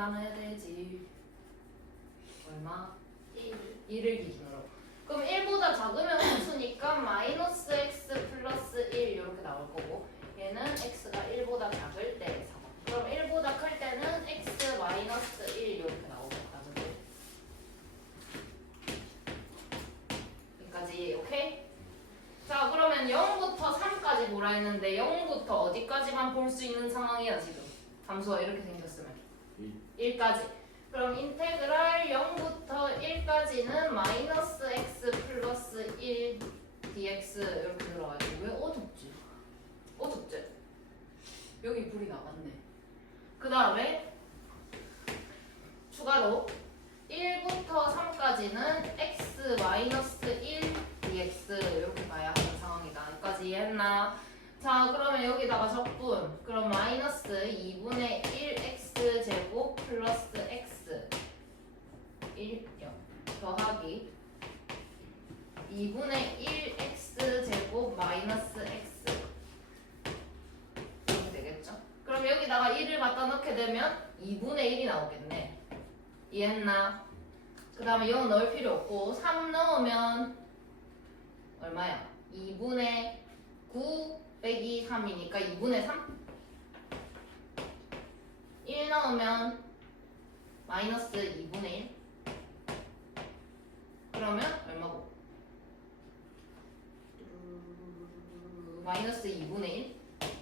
나눠야 되지. 얼마? 1을 기준으로. 그럼 1보다 작으면 음수니까 마이너스 x 플러스 1 이렇게 나올 거고, 얘는 x가 1보다 작을 때 4번. 그럼 1보다 클 때는 x 마이너스 1 이렇게 나오겠다. 그지? 여기까지 오케이? 자, 그러면 0부터 3까지 보라 했는데 0부터 어디까지만 볼 수 있는 상황이야 지금. 함수가 이렇게 생겼으면 1까지. 그럼 인테그랄 0부터 1까지는 마이너스 x 플러스 1 dx 이렇게 들어가야지. 왜 어둡지? 어둡지? 여기 불이 나갔네. 그 다음에 추가로 1부터 3까지는 x 마이너스 1 dx 이렇게 가야 하는 상황이다. 여기까지 이해했나? 자, 그러면 여기다가 적분. 그럼 마이너스 2분의 1x 제곱 플러스 x 1 0 더하기 2분의 1x 제곱 마이너스 x 이렇게 되겠죠? 그럼 여기다가 1을 갖다 넣게 되면 2분의 1이 나오겠네. 이해했나? 그 다음에 0 넣을 필요 없고 3 넣으면 얼마야? 2분의 9 빼기 3이니까 2분의 3? 1 넣으면 마이너스 2분의 1? 그러면 얼마고? 마이너스 2분의 1?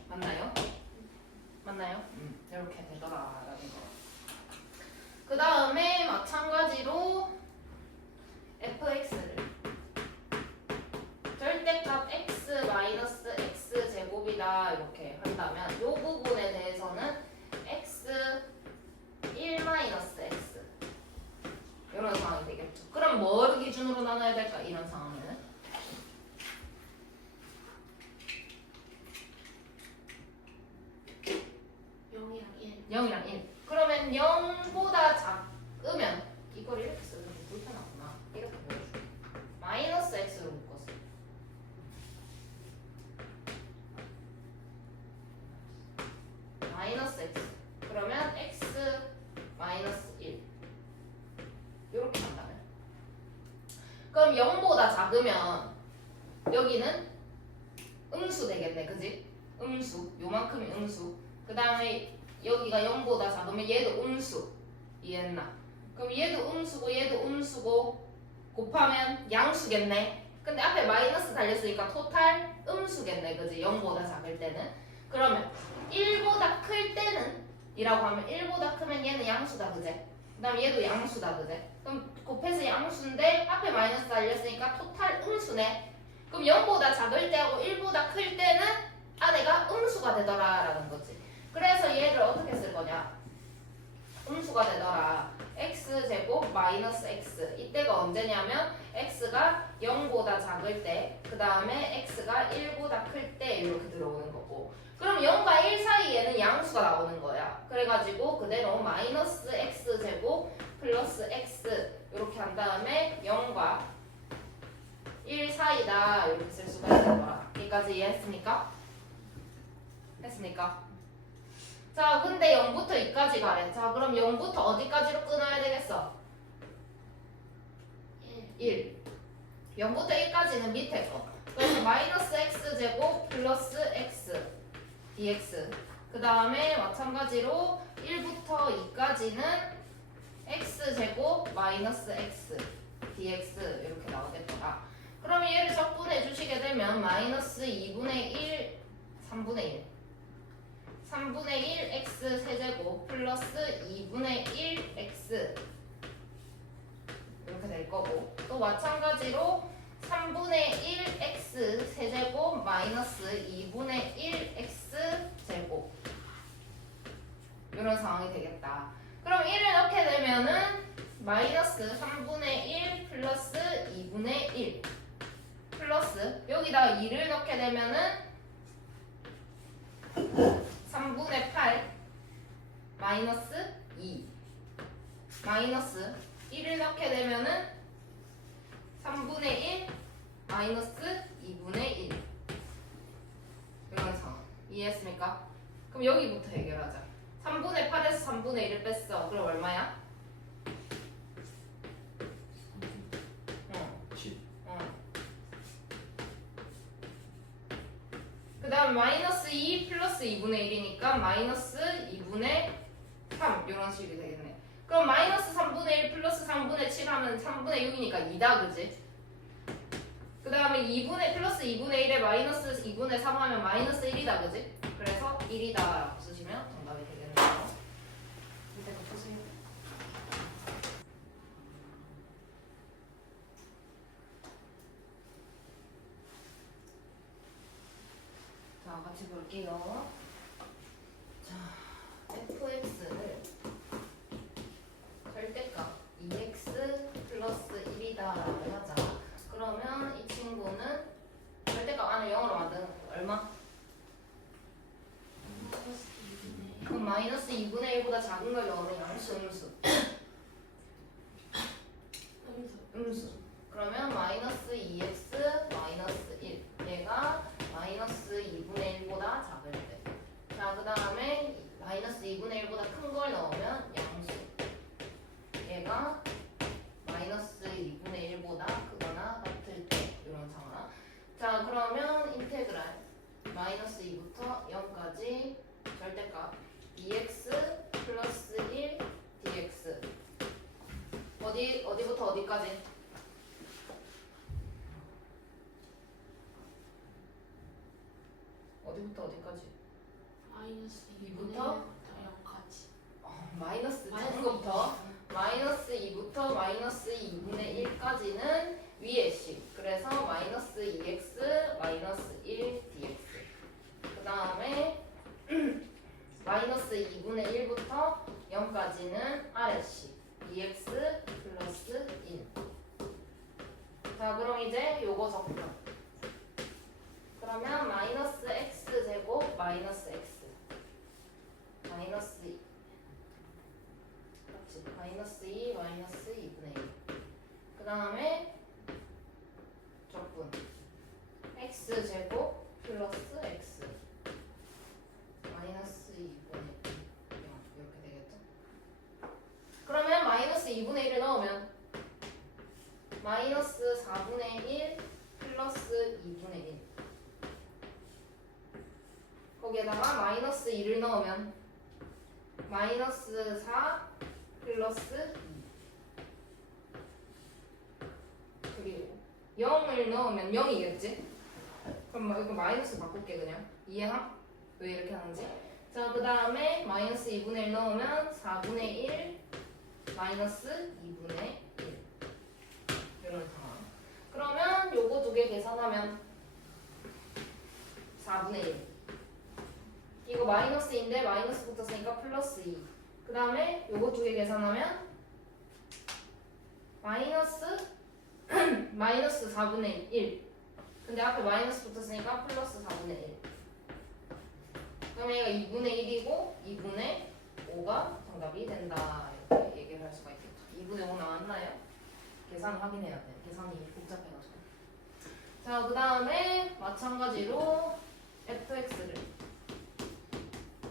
맞나요? 맞나요? 이렇게 되더라라는 거. 그 다음에 마찬가지로 fx를 절대값 x 마이너스 x 제곱이다 이렇게 한다면 이 부분에 대해서는 x 1 마이너스 x 이런 상황이 되겠죠. 그럼 뭘 기준으로 나눠야 될까? 이런 상황에는 0이랑 1. 그러면 0보다 작으면 이걸 이렇게 쓰면 좀 불편하구나. 이렇게 보여줄게. 마이너스 x로 묶었어. 마이너스 x. 그러면 x 마이너스 1. 이렇게 한다면. 그럼 0보다 작으면 여기는 음수 되겠네. 그지? 음수. 요만큼이 음수. 그 다음에 여기가 0보다 작으면 얘도 음수. 이해했나? 그럼 얘도 음수고 얘도 음수고 곱하면 양수겠네. 근데 앞에 마이너스 달렸으니까 토탈 음수겠네. 그지? 0보다 작을 때는. 그러면 1보다 클 때는 이라고 하면 1보다 크면 얘는 양수다. 그제? 그 다음에 얘도 양수다. 그제? 그럼 곱해서 양수인데 앞에 마이너스 달렸으니까 토탈 음수네. 그럼 0보다 작을 때하고 1보다 클 때는 안에가 음수가 되더라 라는 거지. 그래서 얘를 어떻게 쓸 거냐? 음수가 되더라. x제곱 마이너스 x. 이때가 언제냐면 x가 0보다 작을 때, 그 다음에 x가 1보다 클 때 이렇게 들어오는 거고. 그럼 0과 1 사이에는 양수가 나오는 거야. 그래가지고 그대로 마이너스 x제곱 플러스 x 이렇게 한 다음에 0과 1 사이다 이렇게 쓸 수가 있는 거야. 여기까지 이해했습니까? 했습니까? 자, 근데 0부터 2까지 가래. 자, 그럼 0부터 어디까지로 끊어야 되겠어? 1. 0부터 1까지는 밑에 거. 그래서 마이너스 x제곱 플러스 x dx. 그 다음에 마찬가지로 1부터 2까지는 x제곱 마이너스 x dx 이렇게 나오겠더라. 그러면 얘를 적분해 주시게 되면 마이너스 2분의 1, 3분의 1 3분의 1 x 세제곱 플러스 2분의 1 x 이렇게 될 거고, 또 마찬가지로 3분의 1 x 세제곱 마이너스 2분의 1 x 제곱 이런 상황이 되겠다. 그럼 1을 넣게 되면은 마이너스 3분의 1 플러스 2분의 1 플러스 여기다가 2를 넣게 되면은 3분의 8 마이너스 2 마이너스 1을 넣게 되면은 3분의 1 마이너스 2분의 1 이런 상황 이해했습니까? 그럼 여기부터 해결하자. 3분의 8에서 3분의 1을 뺐어. 그럼 얼마야? 10. 그 다음 마이너스 2 플러스 2분의 1이니까 마이너스 2분의 3 이런 식이 되겠네. 그럼 마이너스 3분의 1 플러스 3분의 7 하면 3분의 6이니까 2다 그지? 그 다음에 2분의 플러스 2분의 1에 마이너스 2분의 3 하면 마이너스 1이다 그지? 그래서 1이다 라고 쓰시면 정답이 되겠네요. 밑에 거 보세요. 자, 같이 볼게요. 자, fx를 절대값 2x 플러스 1이다라고 하자. 그러면 이 친구는 절대값 안을 0으로 만드는 거 얼마? 그럼 마이너스 2분의 1보다 작은 걸 0으로 양수, 음수. 그러면 마이너스 2x 마이너스 1. 얘가 마이너스 2분의 1보다 작을 때. 자, 그 다음에 마이너스 2분의 1보다 큰 걸 넣으면 양수. 얘가 마이너스 2분의 1보다 크거나 같을 때. 이런 상황. 자, 그러면 인테그랄 마이너스 2부터 0까지 절대값 2x 플러스 1 dx. 어디부터 어디까지? 어디부터 어디까지? 마이너스 2부터 0까지. 마이너스 작은 거부터 마이너스 2부터 마이너스 2분의 1까지는 위에 식. 그래서 마이너스 2x 마이너스 1 dx. 그 다음에 마이너스 2분의 1부터 0까지는 아래 식. 2x 플러스 1. 자, 그럼 이제 요거 적분. 그러면 마이너스 x 제곱 마이너스 x 마이너스 2. 그렇지. 마이너스 2 마이너스 2분의 1. 그 다음에 적분 x 제곱 플러스 x 마이너스 2분의 1 이렇게 되겠죠? 그러면 마이너스 2분의 1을 넣으면 마이너스 4분의 1 플러스 2분의 1. 거기에다가 마이너스 2를 넣으면 마이너스 4 플러스 2. 그리고 0을 넣으면 0이겠지? 그럼 이거 마이너스 바꿀게 그냥. 이해함? 왜 이렇게 하는지? 자, 그 다음에 마이너스 2분의 1 넣으면 4분의 1 마이너스 2분의 1 이런 상황. 그러면 요거 두 개 계산하면 4분의 1. 이거 마이너스인데 마이너스 붙었으니까 플러스 2. 그 다음에 요거 두 개 계산하면 마이너스 마이너스 4분의 1. 근데 앞에 마이너스 붙었으니까 플러스 4분의 1. 그럼 얘가 2분의 1이고 2분의 5가 정답이 된다. 이렇게 얘기를 할 수가 있겠죠. 2분의 5 나왔나요? 계산을 확인해야 돼. 계산이 복잡해가지고. 자, 그 다음에 마찬가지로 fx를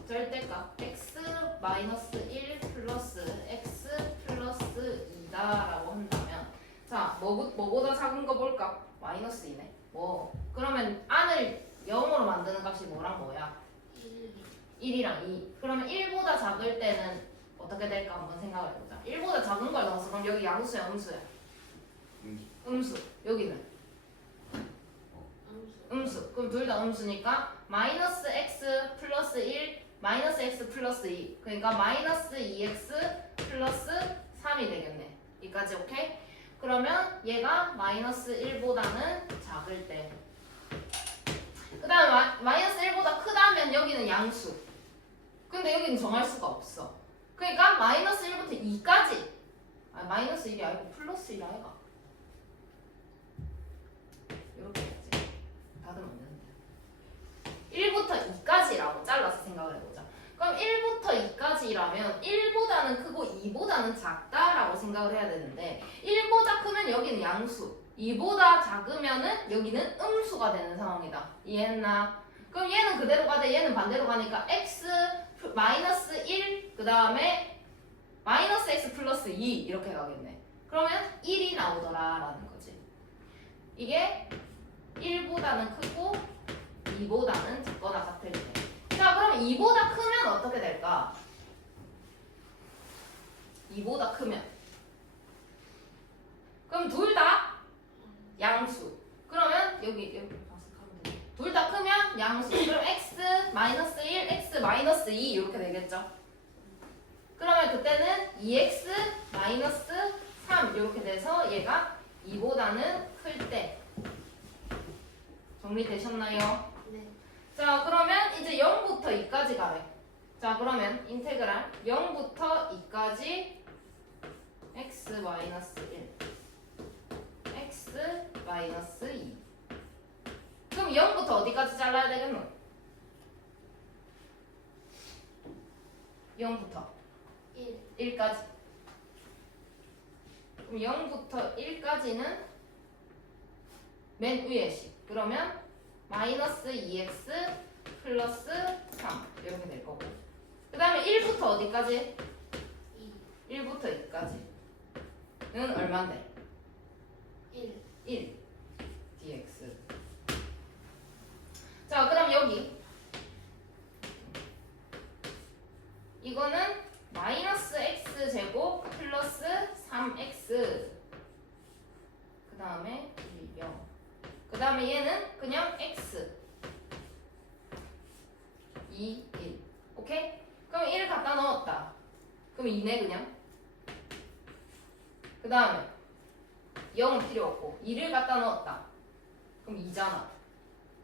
절대값 x 마이너스 1 플러스 x 플러스 2다라고 한다면, 자, 뭐보다 작은 거 볼까? 마이너스 2네. 뭐 그러면 안을 0으로 만드는 값이 뭐랑 뭐야? 1이랑 2. 그러면 1보다 작을 때는 어떻게 될까 한번 생각을 해보자. 1보다 작은 걸 넣었어. 그럼 여기 양수야, 음수야? 음수. 여기는 음수. 그럼 둘 다 음수니까 마이너스 x 플러스 1 마이너스 x 플러스 2. 그러니까 마이너스 2x 플러스 3이 되겠네. 여기까지 오케이? 그러면 얘가 마이너스 1보다는 작을 때. 그 다음에 마이너스 1보다 크다면 여기는 양수. 근데 여기는 정할 수가 없어. 그러니까 마이너스 1부터 2까지. 마이너스 1이 아니고 플러스 1이 아이가. 이렇게 해야지. 다듬으면 되는데. 1부터 2까지라고 잘라서 생각을 해보자. 그럼 1부터 2까지라면 1보다는 크고 2보다는 작다라고 생각을 해야 되는데, 1보다 크면 여기는 양수, 2보다 작으면은 여기는 음수가 되는 상황이다. 이해했나? 그럼 얘는 그대로 가되 얘는 반대로 가니까 x 마이너스 1, 그 다음에 마이너스 x 플러스 2 이렇게 가겠네. 그러면 1이 나오더라라는 거지. 이게 1보다는 크고 2보다는 작거나 같을 때. 자, 그럼 2보다 크면 어떻게 될까? 2보다 크면. 그럼 둘 다 양수. 그러면 여기 방식하면 돼. 둘 다 크면 양수. 그럼 x 마이너스 1, x 마이너스 2 이렇게 되겠죠. 그러면 그때는 2x 마이너스 3 이렇게 돼서 얘가 2보다는 클 때. 정리되셨나요? 네. 자, 그러면 이제 0부터 2까지 가래. 자, 그러면 인테그랄 0부터 2까지 x 마이너스 1, x 마이너스 2. 그럼 0부터 어디까지 잘라야 되겠노? 0부터 1. 1까지. 그럼 0부터 1까지는 맨 위에 식. 그러면 마이너스 2x 플러스 3 이렇게 될 거고. 그 다음에 1부터 어디까지? 2. 1부터 2까지는 얼만데? 1. 1 dx. 자, 그럼 여기 이거는 마이너스 x 제곱 플러스 3x 그 다음에 1, 0. 그 다음에 얘는 그냥 x 2, 1. 오케이? 그럼 1 갖다 넣었다. 그럼 2네 그냥. 그 다음에 0은 필요 없고 2를 갖다 넣었다. 그럼 2잖아.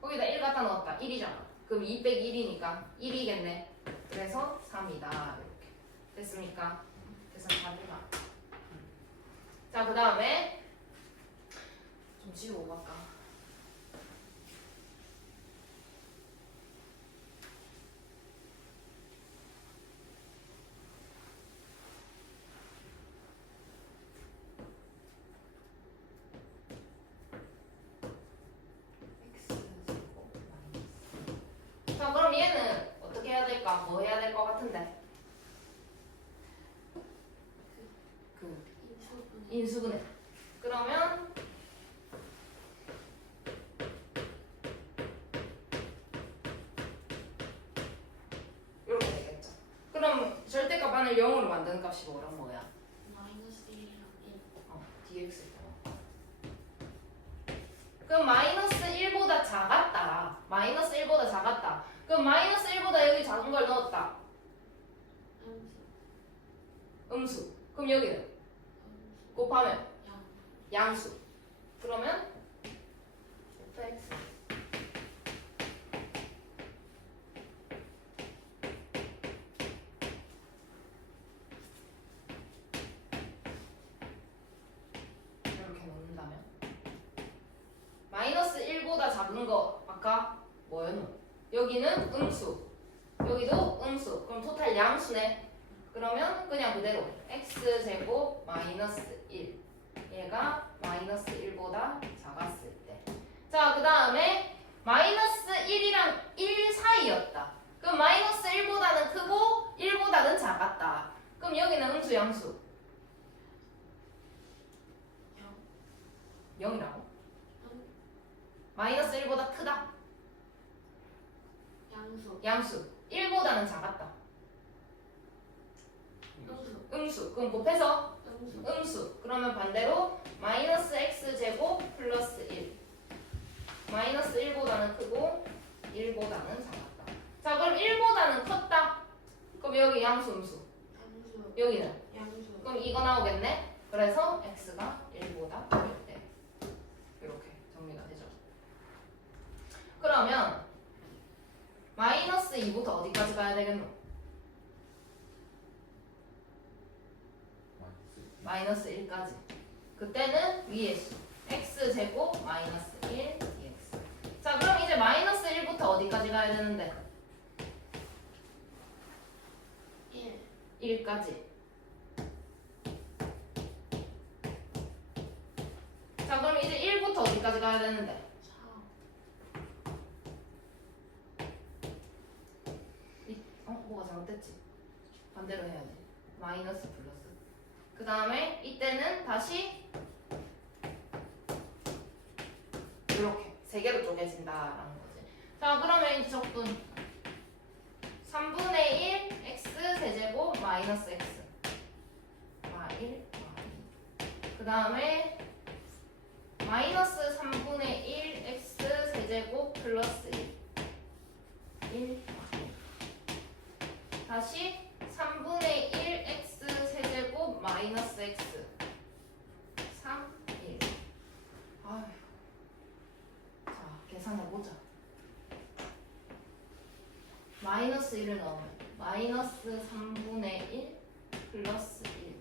거기다 1 갖다 넣었다. 1이잖아. 그럼 2 빼기 1이니까 1이겠네. 그래서 3이다. 이렇게. 됐습니까? 그래서 4가. 자, 그 다음에 좀 지우고 갈까? 자, 그럼 얘는 어떻게 해야 될까? 뭐 해야 될 것 같은데? 그 인수분해. 그러면 이렇게 되겠죠. 그럼 절대값 안을 0으로 만드는 값이 뭐야? 마이너스 1이랑 1. dx. 그럼 마이너스 1보다 작았다. 마이너스 1보다 작았다. 그럼 마이너스 1보다 여기 작은 걸 넣었다. 음수. 그럼 여기는 곱하면 양수. 그러면 fx. 이렇게 넣는다면 마이너스 1보다 작은 거 아까 뭐였노? 여기는 음수. 여기도 음수. 그럼 토탈 양수네. 그러면 그냥 그대로 x제곱 마이너스 1. 얘가 마이너스 1보다 작았을 때. 자, 그 다음에 마이너스 1이랑 1 사이였다. 그럼 마이너스 1보다는 크고 1보다는 작았다. 그럼 여기는 음수 양수. 0이라고? 마이너스 1보다 크다. 양수. 양수. 1보다는 작았다. 음수. 음수. 그럼 곱해서 음수. 음수. 그러면 반대로 마이너스 x제곱 플러스 1. 마이너스 1보다는 크고 1보다는 작았다. 자, 그럼 1보다는 컸다. 그럼 여기 양수 음수. 양수. 여기는. 양수. 그럼 이거 나오겠네. 그래서 x가 1보다 클 때. 이렇게 정리가 되죠. 그러면 마이너스 2부터 어디까지 가야 되겠노? 마이너스 1까지. 그때는 위에 x제곱 마이너스 1 dx. 자, 그럼 이제 마이너스 1부터 어디까지 가야 되는데? 1. 1까지. 자, 그럼 이제 1부터 어디까지 가야 되는데? 4. 뭐가 잘못됐지? 반대로 해야지. 마이너스 플러스. 그 다음에 이때는 다시 이렇게 세 개로 쪼개진다라는 거지. 자, 그러면 이제 적분 3분의 1 x 세제곱 마이너스 x y1 y2. 그 다음에 마이너스 3분의 1 x 세제곱 플러스 1 다시 3분의 1 x 세제곱 마이너스 x 3 1. 아휴. 자, 계산해보자. 마이너스 1을 넣으면 마이너스 3분의 1 플러스 1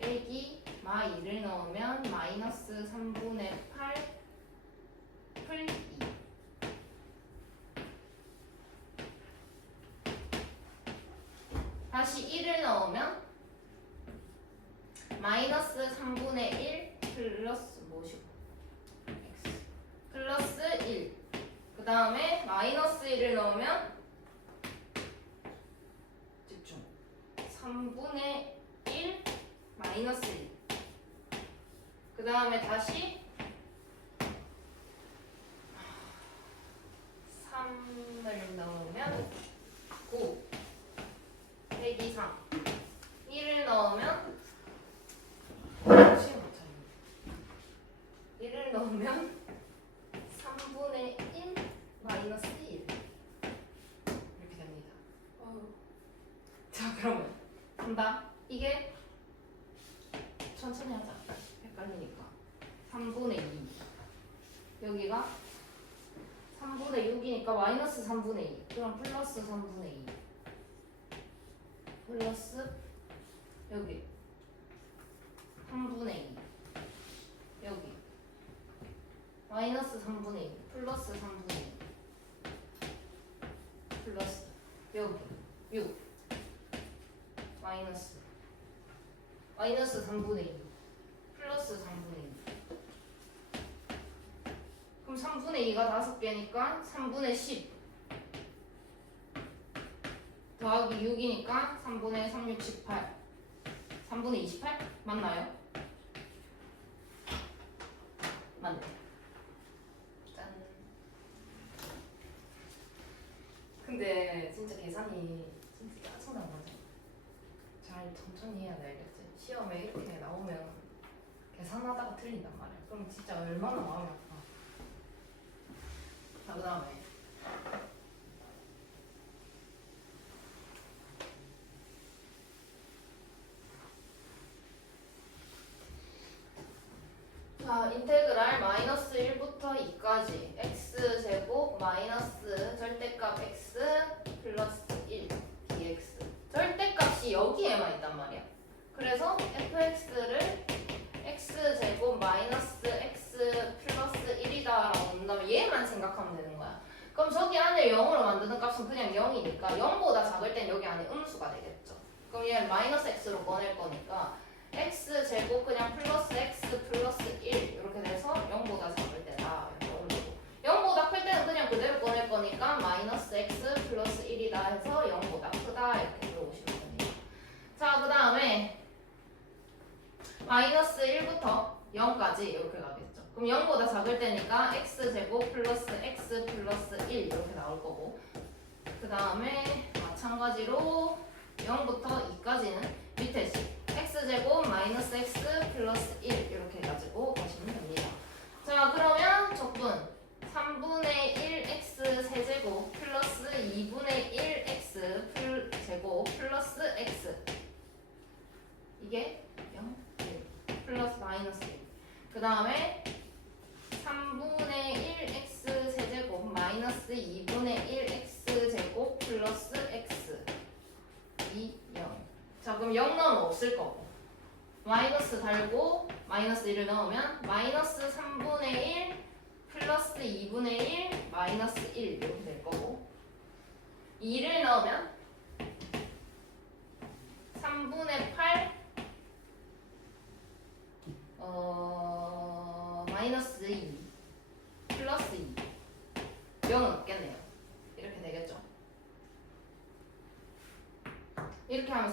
빼기 마 2를 넣으면 마이너스 3분의 8 풀 2. 다시 1을 넣으면 마이너스 3분의 1 플러스 뭐시고 x 플러스 1. 그 다음에 마이너스 1을 넣으면 집중 3분의 1 마이너스 1. 그 다음에 다시 3을 넣으면 9 빼기 3. 1을 넣으면 1을 넣으면 3분의 1 마이너스 1 이렇게 됩니다. 자, 그러면 한다. 이게 천천히 하자. 헷갈리니까. 3분의 2. 여기가 3분의 6이니까 마이너스 3분의 2. 그럼 플러스 3분의 2. 플러스 여기 3분의 2. 여기 마이너스 3분의 2. 플러스 3분의 2. 플러스 여기 6. 마이너스 3분의 2. 플러스 3분의 2. 그럼 3분의 2가 5개니까 3분의 10 더하기 6이니까 3분의 3, 6, 18 3분의 28? 맞나요? 맞네. 짠. 근데 진짜 계산이 진짜 짜증나는 거죠. 잘 천천히 해야 돼, 알겠지? 시험에 이렇게 나오면 계산하다가 틀린단 말이야. 그럼 진짜 얼마나 마음이 아파. 자, 그 다음에 자, 인테그랄 마이너스 1부터 2까지 x제곱 마이너스 절대값 x 플러스 1 dx. 절대값이 여기에만 있단 말이야. 그래서 fx를 x제곱 마이너스 x 플러스 1이다 라고 한다면 얘만 생각하면 되는 거야. 그럼 저기 안에 0으로 만드는 값은 그냥 0이니까 0보다 작을 땐 여기 안에 음수가 되겠죠. 그럼 얘를 마이너스 x로 꺼낼 거니까 x제곱 그냥 플러스 x 플러스 1 이렇게 돼서 0보다 작을 때다 이렇게 올리고 0보다 클 때는 그냥 그대로 꺼낼 거니까 마이너스 x 플러스 1이다 해서 0보다 크다 이렇게 들어오시면 됩니다. 자, 그 다음에 마이너스 1부터 0까지 이렇게 가겠죠. 그럼 0보다 작을 때니까 x제곱 플러스 x 플러스 1 이렇게 나올 거고 그 다음에 마찬가지로 0부터 2까지는 밑에 식 x제곱 마이너스 x 플러스 1 이렇게 해가지고 가시면 됩니다. 자, 그러면 적분 3분의 1 x 세제곱 플러스 2분의 1 x 제곱 플러스 x 이게 0, 1 플러스 마이너스 1. 그 다음에 3분의 1 x 세제곱 마이너스 2분의 1 x 제곱 플러스 x 2, 0. 자, 그럼 0 넣으면 없을 거고 마이너스 달고 마이너스 1을 넣으면 마이너스 3분의 1 플러스 2분의 1 마이너스 1 이렇게 될 거고 2를 넣으면 3분의 8 마이너스 2 플러스 2 0은 없겠네요. 이렇게 되겠죠.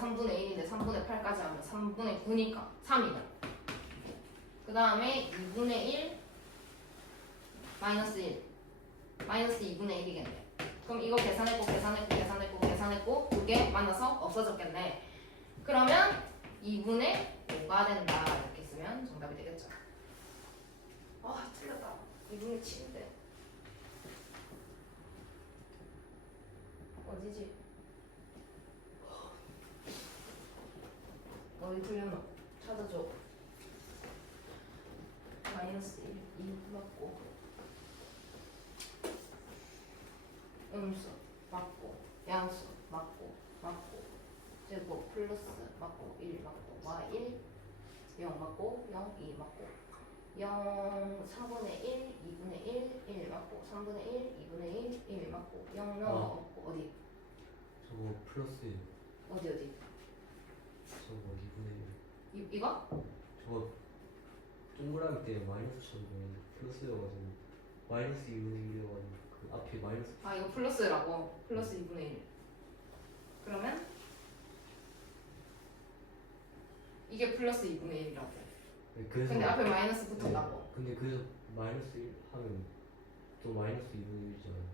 3분의 1인데 3분의 8까지 하면 3분의 9니까 3이다. 그 다음에 2분의 1 마이너스 1 마이너스 2분의 1이겠네. 그럼 이거 계산했고 두 개 만나서 없어졌겠네. 그러면 2분의 5가 된다. 이렇게 쓰면 정답이 되겠죠. 아 틀렸다. 2분의 7인데 어디지? 어디 틀렸나? 찾아줘. 마이너스 1, 2 맞고 음수 맞고 양수 맞고 제곱 플러스 맞고 1 맞고 y1 0 맞고 0 2 맞고 0 3분의 1 2분의 1 맞고 3분의 1 2분의 1 맞고 0 없고 어디? 저거 플러스 1. 어디? 저거 2분의 1. 이거? 저거 동그라미 때 마이너스처럼 보이는데 플러스여가지고 마이너스 2분의 1이어가지고 그 앞에 마이너스. 아 이거 플러스라고? 플러스 2분의 1 그러면 이게 플러스 2분의 1이라고. 네, 그래서 근데 앞에 마이너스 붙었다고. 네, 근데 그래서 마이너스 1 하면 또 마이너스 2분의 1이잖아요.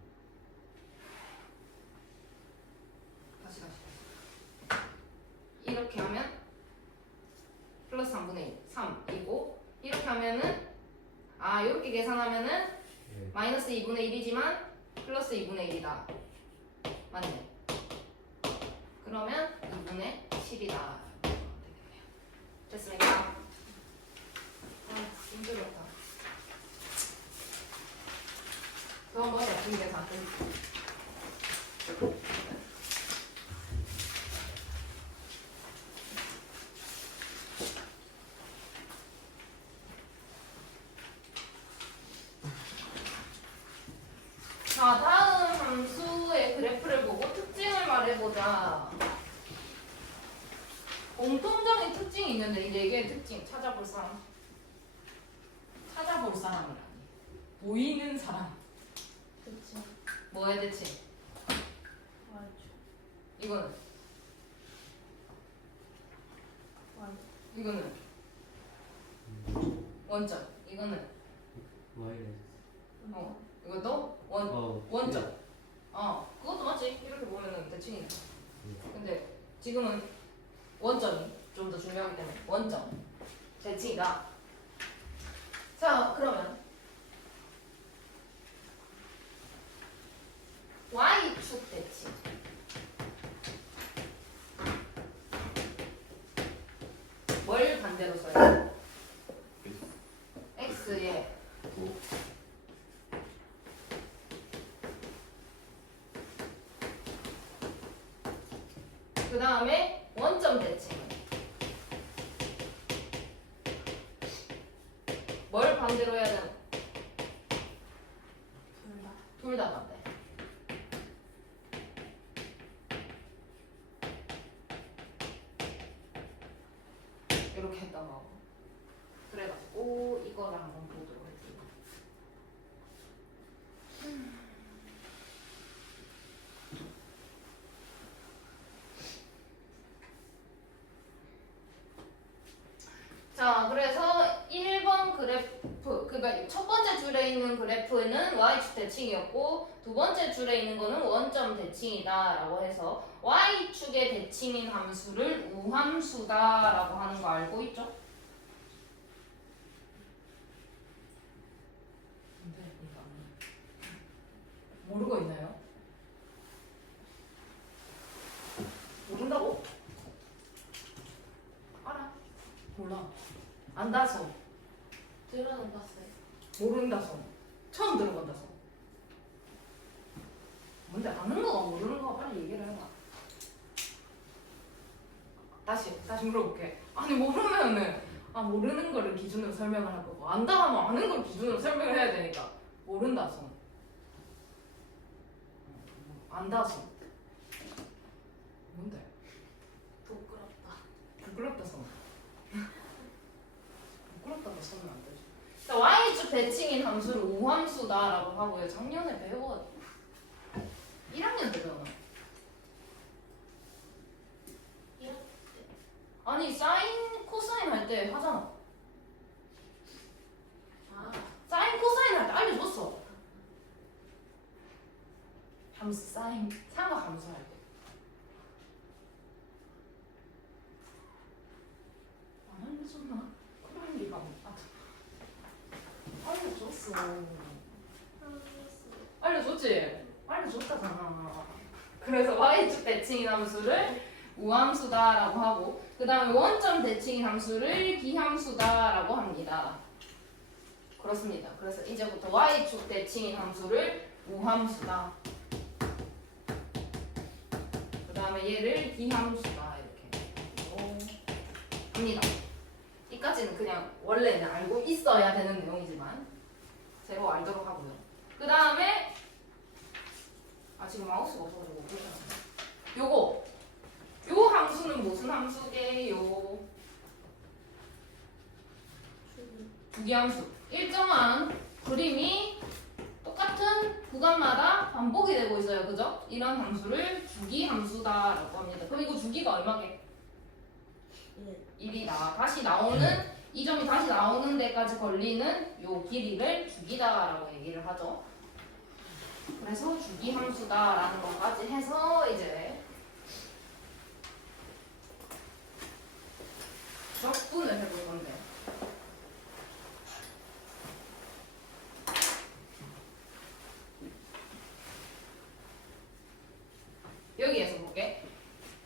다시 이렇게 하면 플러스 3분의 1 3이고 이렇게 하면은 이렇게 계산하면은 네. 마이너스 2분의 1이지만 플러스 2분의 1이다. 맞네. 그러면 2분의 7이다. 됐습니까? 힘들었다. 그건 뭐야? 이 계산. 자, 다음 함수의 그래프를 보고 특징을 말해보자. 공통적인 특징이 있는데 이 4개의 특징 찾아볼 사람. 찾아볼 사람이라니. 보이는 사람. 그치. 뭐의 특징? 맞죠. 이거는? 맞죠. 이거는? 원점. 이거는? 마이너스. 이것도? 원점. 그것도 맞지? 이렇게 보면은 대칭이네. 근데 지금은 원점이 좀 더 중요하기 때문에 원점. 대칭이다. 자, 그러면 Y축 대칭. 뭘 반대로 써요? X에 그 다음에 원점 대칭. 뭘 반대로 해야 되나? 둘 다 반대. 이렇게 했던 거고. 그래가지고 이거를 한번 보도록 할게요. 자, 그래서 1번 그래프, 그러니까 첫 번째 줄에 있는 그래프는 Y축 대칭이었고 두 번째 줄에 있는 거는 원점 대칭이다 라고 해서 Y축의 대칭인 함수를 우함수다 라고 하는 거 알고 있죠? 모르고 있나요? 모른다고? 알아? 몰라. 안다서. 들어는 봤어요. 모른다서. 처음 들어본다서. 뭔데 아는 거가 모르는 거가 빨리 얘기를 해봐. 다시 물어볼게. 아니 모르면은 모르는 거를 기준으로 설명을 할 거고 안다 하면 아는 걸 기준으로 설명을 해야 되니까 모른다서. 안다서. 뭔데? 부끄럽다. 부끄럽다 선. 부끄럽다고 쓰면 안 되지. 자, Y축 대칭인 함수를 우함수다라고 하고요. 작년에 배워 1학년 때 배웠나? 1학년 아니 사인 코사인 할 때 하잖아. 아, 사인 코사인 할 때 알려줬어. 함수 사인 삼각 함수 할 때. 안 알려줬나? 그런 리가 알려줬어. 알려줬지? 알려줬다잖아. 그래서 y축 대칭인 함수를 우함수다라고 하고 그 다음에 원점 대칭인 함수를 기함수다라고 합니다. 그렇습니다. 그래서 이제부터 y축 대칭인 함수를 우함수다. 그 다음에 얘를 기함수다 이렇게 합니다. 이까지는 그냥 원래는 알고 있어야 되는 내용이지만 새로 알도록 하고요. 그 다음에 지금 마우스가 없어가지고 못 보잖아. 요 함수는 무슨 함수게요? 주기함수. 일정한 그림이 똑같은 구간마다 반복이 되고 있어요. 그죠? 이런 함수를 주기함수다라고 합니다. 그럼 이거 주기가 얼마게? 1이 다시 나오는 이 점이 다시 나오는 데까지 걸리는 요 길이를 주기다라고 얘기를 하죠. 그래서 주기함수다라는 것까지 해서 이제 적분을 해볼 건데 여기에서 볼게.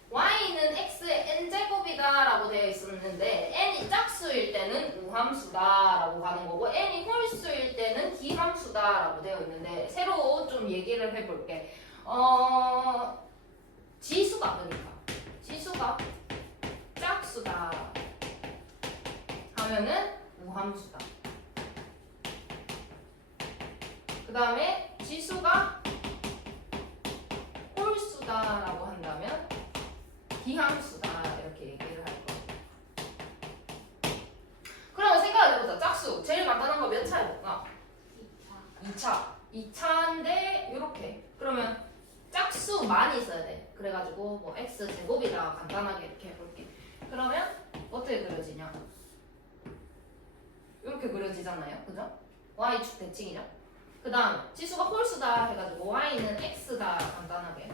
y는 x의 n제곱이다 라고 되어 있었는데 n이 짝수일 때는 우함수다 라고 가는 거고 n이 홀수일 때는 기함수다 라고 되어 있는데 새로 좀 얘기를 해볼게. 지수가 그러니까 지수가 짝수다 하면은 우함수다. 그 다음에 지수가 홀수다라고 한다면 기함수다 이렇게 얘기를 할 거예요. 그러면 생각을 해보자. 짝수 제일 간단한 거 몇 차에 볼까? 2차. 2차인데 이렇게. 그러면 짝수만 있어야 돼. 그래가지고 뭐 x 제곱이다 간단하게 이렇게 해볼게. 그러면 어떻게 그려지냐? 이렇게 그려지잖아요. 그죠? y축 대칭이죠. 그 다음 지수가 홀수다 해가지고 y는 x다 간단하게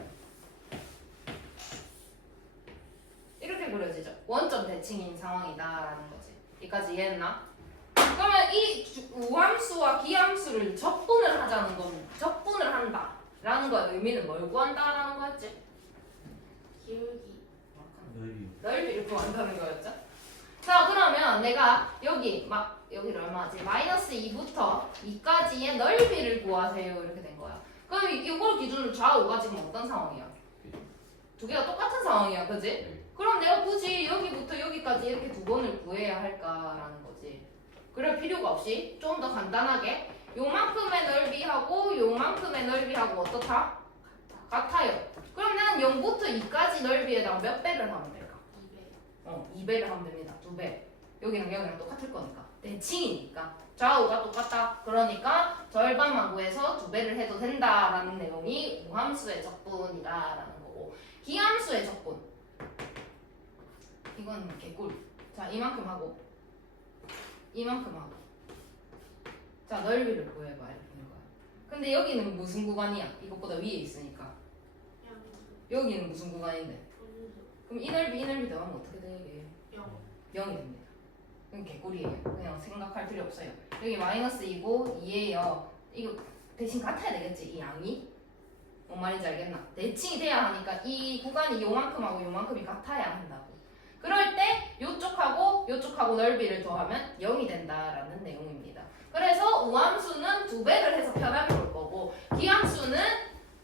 이렇게 그려지죠. 원점 대칭인 상황이다라는 거지. 여기까지 이해했나? 그러면 이 우함수와 기함수를 적분을 하자는 건 적분을 한다 라는 거의 의미는 뭘 구한다라는 거였지? 기울기. 넓이를 구한다는 거였죠? 자 그러면 내가 여기를 얼마지? 마이너스 2부터 2까지의 넓이를 구하세요 이렇게 된 거야. 그럼 이걸 기준으로 좌우가 지금 어떤 상황이야? 두 개가 똑같은 상황이야, 그지? 그럼 내가 굳이 여기부터 여기까지 이렇게 두 번을 구해야 할까라는 거지. 그럴 필요가 없이 좀 더 간단하게 요만큼의 넓이하고 요만큼의 넓이하고 어떻다? 같아요. 그럼 난 0부터 2까지 넓이에다가 몇 배를 하면 될까? 2배를 하면 됩니다. 2배. 여기랑 똑같을 거니까. 대칭이니까. 좌우가 똑같다. 그러니까 절반만 구해서 2배를 해도 된다라는 내용이 우함수의 적분이다라는 거고. 기함수의 적분. 이건 개꿀. 자, 이만큼 하고. 이만큼 하고. 자, 넓이를 구해봐. 이렇게 되는 거야. 근데 여기는 무슨 구간이야? 이것보다 위에 있으니까. 여기는 무슨 구간인데? 그럼 이 넓이 더하면 어떻게 돼? 0이 됩니다. 이건 개꿀이에요. 그냥 생각할 필요 없어요. 여기 마이너스 2고 2예요. 이거 대신 같아야 되겠지? 이 양이? 뭔 말인지 알겠나? 대칭이 돼야 하니까 이 구간이 요만큼하고 요만큼이 같아야 한다고. 그럴 때 요쪽하고 넓이를 더하면 0이 된다라는 내용입니다. 그래서 우함수는 2배를 해서 편하게 볼 거고 기함수는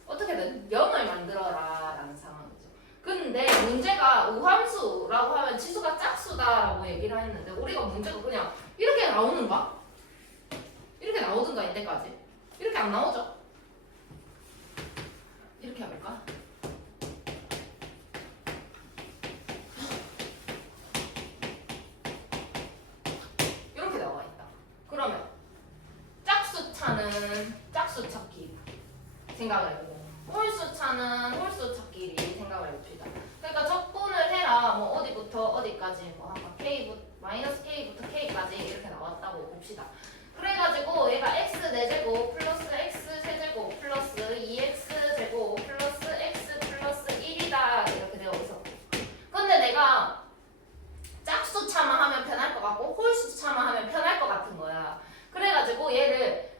어떻게든 0을 만들어라 라는 상황이죠. 근데 문제가 우함수라고 하면 지수가 짝수다라고 얘기를 했는데 우리가 문제가 그냥 이렇게 나오는가? 이렇게 나오든가 이때까지 이렇게 안 나오죠? 이렇게 해볼까? 이렇게 나와 있다. 그러면 짝수차는 짝수 찾기 생각을 해보고 홀수차는 홀수 찾기를 생각을 해봅시다. 그러니까 적분을 해라 K가 뭐 어디부터 어디까지 뭐 아까 마이너스 K부터 K까지 이렇게 나왔다고 봅시다. 그래가지고 얘가 X 4제곱 플러스 X 세제곱 플러스 2X 제곱 플러스 X 플러스 1이다 이렇게 되어 있었고, 근데 내가 짝수차만 하면 편할 것 같고 홀수차만 하면 편할 것 같은 거야. 그래가지고 얘를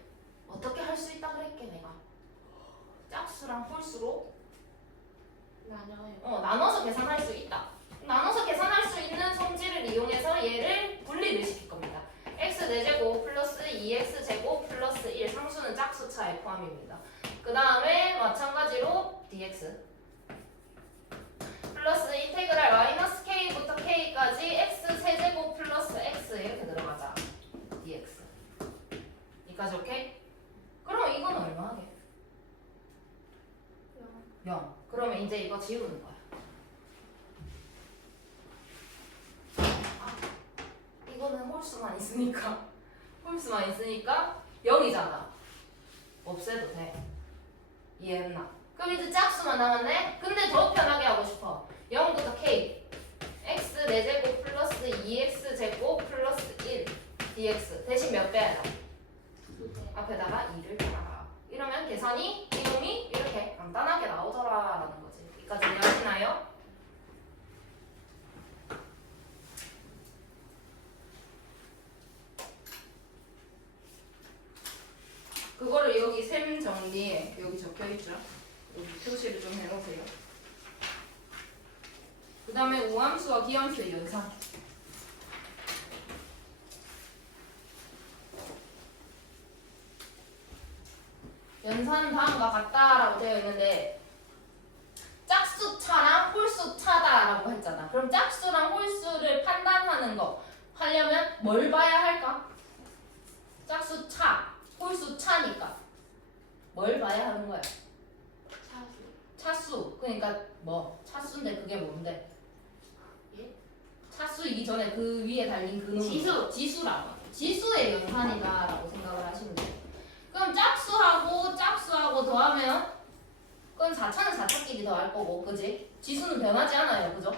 어떻게 할 수 있다 그랬게 내가 짝수랑 홀수로 나눠요. 나눠서 계산할 수 있다. 나눠서 계산할 수 있는 성질을 이용해서 얘를 분리를 시킬 겁니다. x 4제곱 플러스 2x 제곱 플러스 1 상수는 짝수차에 포함입니다. 그 다음에 마찬가지로 dx 플러스 인테그랄 마이너스 k부터 k까지 x 세제곱 플러스 x 이렇게 들어가자. dx 여기까지 오케이? 그럼 이건 얼마 하게? 0. 그러면 이제 이거 지우는 거야. 이거는 홀수만 있으니까 0이잖아. 없애도 돼. 이해했나? 그럼 이제 짝수만 남았네? 근데 더 편하게 하고 싶어. 0부터 k x 4제곱 플러스 2x 제곱 플러스 1 dx 대신 몇 빼야 돼? 앞에다가 2를 빼라. 이러면 계산이 이놈이 이렇게 간단하게 나오더라라는 거지. 여기까지 이해하시나요? 그거를 여기 셈 정리에 여기 적혀있죠. 여기 표시를 좀 해놓으세요. 그 다음에 우함수와 기함수의 연산. 연산은 다음과 같다라고 되어 있는데 짝수차랑 홀수차다라고 했잖아. 그럼 짝수랑 홀수를 판단하는 거 하려면 뭘 봐야 할까? 짝수차, 홀수차니까 뭘 봐야 하는 거야? 차수. 그러니까 뭐 차수인데 그게 뭔데? 예? 차수 이전에 그 위에 달린 그 놈. 지수라고. 지수의 연산이다라고 생각을 하시면 돼요. 그럼 짝수하고 더하면 그건 4차는 4차끼리 더할 거고, 그지? 지수는 변하지 않아요, 그죠?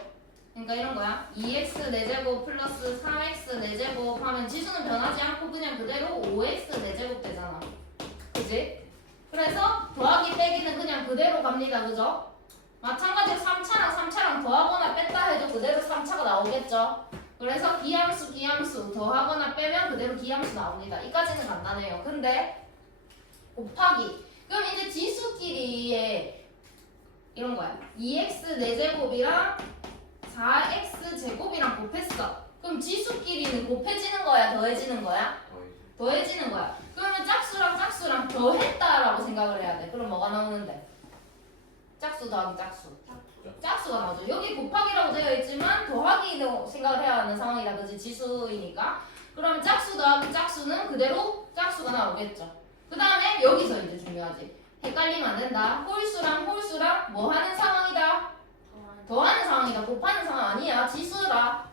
그러니까 이런 거야. 2x 4제곱 플러스 3x 4제곱 하면 지수는 변하지 않고 그냥 그대로 5x 4제곱 되잖아. 그지? 그래서 더하기 빼기는 그냥 그대로 갑니다, 그죠? 마찬가지로 3차랑 더하거나 뺐다 해도 그대로 3차가 나오겠죠? 그래서 기함수 더하거나 빼면 그대로 기함수 나옵니다. 이까지는 간단해요. 근데 곱하기. 그럼 이제 지수끼리의 이런 거야. 2x 4제곱이랑 4x 제곱이랑 곱했어. 그럼 지수끼리는 곱해지는 거야, 더해지는 거야? 더해지는 거야. 그러면 짝수랑 더했다라고 생각을 해야 돼. 그럼 뭐가 나오는데? 짝수 더하기 짝수. 짝수가 나오죠. 여기 곱하기라고 되어 있지만 더하기로 생각을 해야 하는 상황이다. 그지? 지수이니까. 그럼 짝수 더하기 짝수는 그대로 짝수가 나오겠죠. 그 다음에 여기서 이제 중요하지. 헷갈리면 안 된다. 홀수랑 뭐 하는 상황이다? 더하는 상황이다. 곱하는 상황 아니야. 지수라.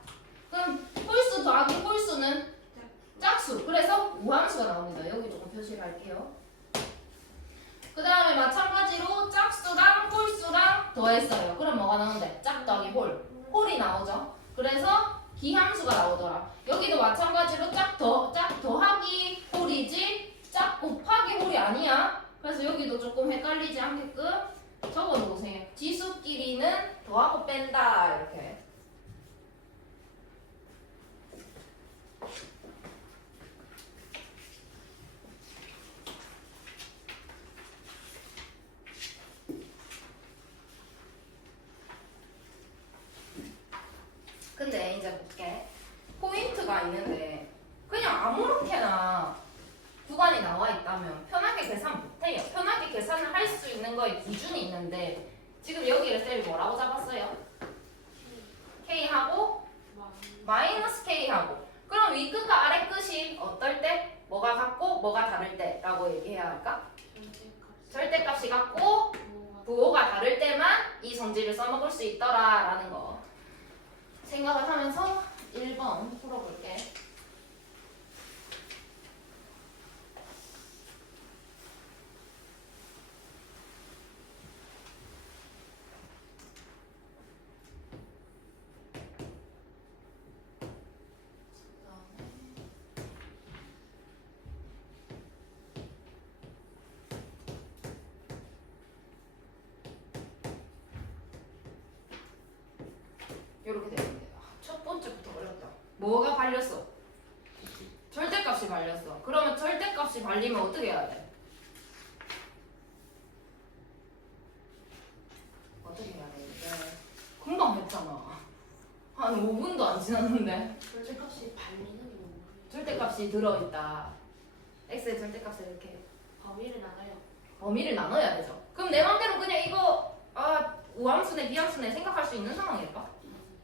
그럼 홀수 더하기 홀수는 짝수. 그래서 우함수가 나옵니다. 여기 조금 표시를 할게요. 그 다음에 마찬가지로 짝수랑 홀수랑 더했어요. 그럼 뭐가 나오는데? 짝 더하기 홀이 나오죠. 그래서 기함수가 나오더라. 여기도 마찬가지로 짝 더하기 홀이지 짝 곱하기 홀이 아니야. 그래서 여기도 조금 헷갈리지 않게끔 적어놓으세요. 지수끼리는 더하고 뺀다 이렇게. 근데 이제 볼게. 포인트가 있는데 그냥 아무렇게나 구간이 나와 있다면 편하게 계산 못해요. 편하게 계산을 할 수 있는 거에 기준이 있는데 지금 여기를 쌤이 뭐라고 잡았어요? K하고 마이너스 K하고. 그럼 윗끝과 아래끝이 어떨 때? 뭐가 같고 뭐가 다를 때 라고 얘기해야 할까? 절대값이 같고 부호가 다를 때만 이 성질을 써먹을 수 있더라 라는 거 생각을 하면서 1번 풀어볼게. 뭐가 발렸어? 절대값이 발렸어. 그러면 절대값이 발리면 어떻게 해야 돼? 어떻게 해야 돼? 이게 금방 했잖아. 한 5분도 안 지났는데 절대값이 발리는 게 뭐예요? 절대값이 들어있다. x의 절대값을 이렇게 범위를 나가요. 범위를 나눠야 되죠. 그럼 내 맘대로 그냥 이거 우함수네 비함수네 생각할 수 있는 상황일까?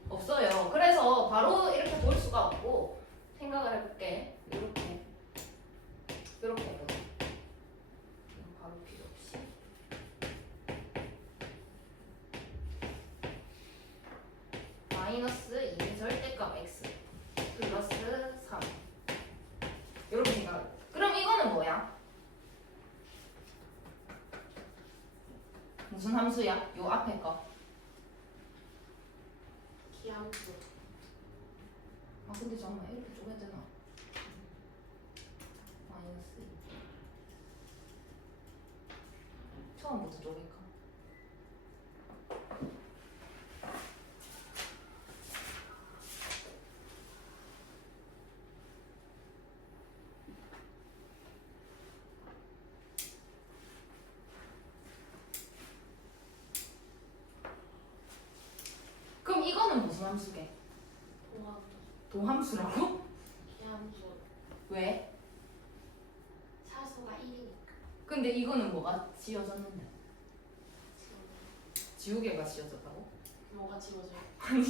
없어요. 그래서 바로 이렇게 볼 수가 없고 생각을 해볼게. 이렇게 해보자. 이거 바로 필요 없이. 마이너스 2 절대값 x 플러스 3 이렇게 생각을. 그럼 이거는 뭐야? 무슨 함수야? 요 앞에 거. 기함수. 근데 잠깐만 이렇게 쪼개야 되나? 마이너스 2 처음부터 쪼갤까? 그럼 이거는 무슨 함수게? 도함수. 도함수라고? 기함수. 왜? 사수가 1이니까. 근데 이거는 뭐가 지워졌는데? 지금 지우개가 지워졌다고? 뭐가 지워져요? 아니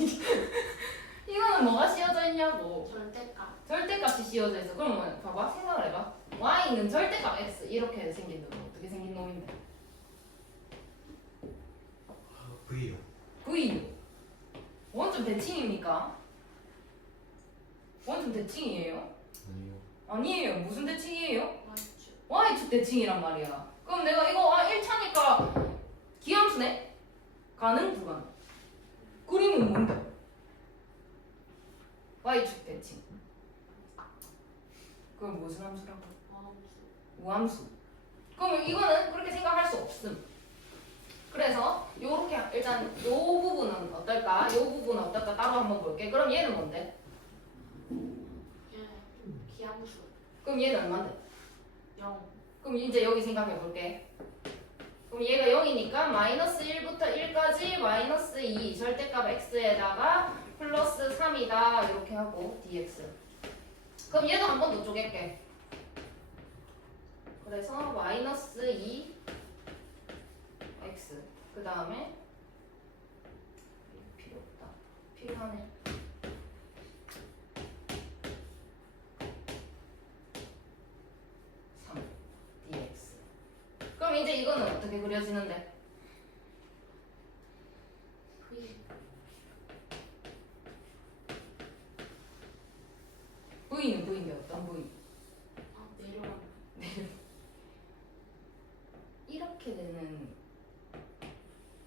이거는 뭐가 씌워져 있냐고. 절대값. 절대값이 씌워져 있어. 그러면 봐봐 생각을 해봐. y는 절대값 x 이렇게 생긴 놈은 어떻게 생긴 놈인데? V요. v 원점 대칭입니까? 원점 대칭이에요? 아니요. 아니에요. 무슨 대칭이에요? Y축. y축 대칭이란 말이야. 그럼 내가 이거 1차니까 기함수네? 가는 불가능. 그림은 뭔데? y축 대칭. 그럼 무슨 함수라고? 도함수. 우함수. 그럼 이거는 그렇게 생각할 수 없음. 그래서 요렇게 일단 요 부분은 어떨까? 요 부분은 어떨까? 따로 한번 볼게. 그럼 얘는 뭔데? 기함수. 그럼 얘는 얼마인데? 0. 그럼 이제 여기 생각해 볼게. 그럼 얘가 0이니까 마이너스 1부터 1까지 마이너스 2 절대값 x에다가 플러스 3이다 이렇게 하고 dx. 그럼 얘도 한 번 더 쪼갤게. 그래서 마이너스 2 x 그 다음에 필요 없다. 필요하네. dx. 그럼 이제 이거는 어떻게 그려지는데? V. v는 v인데 어떤 v? 내려가는. 이렇게 되는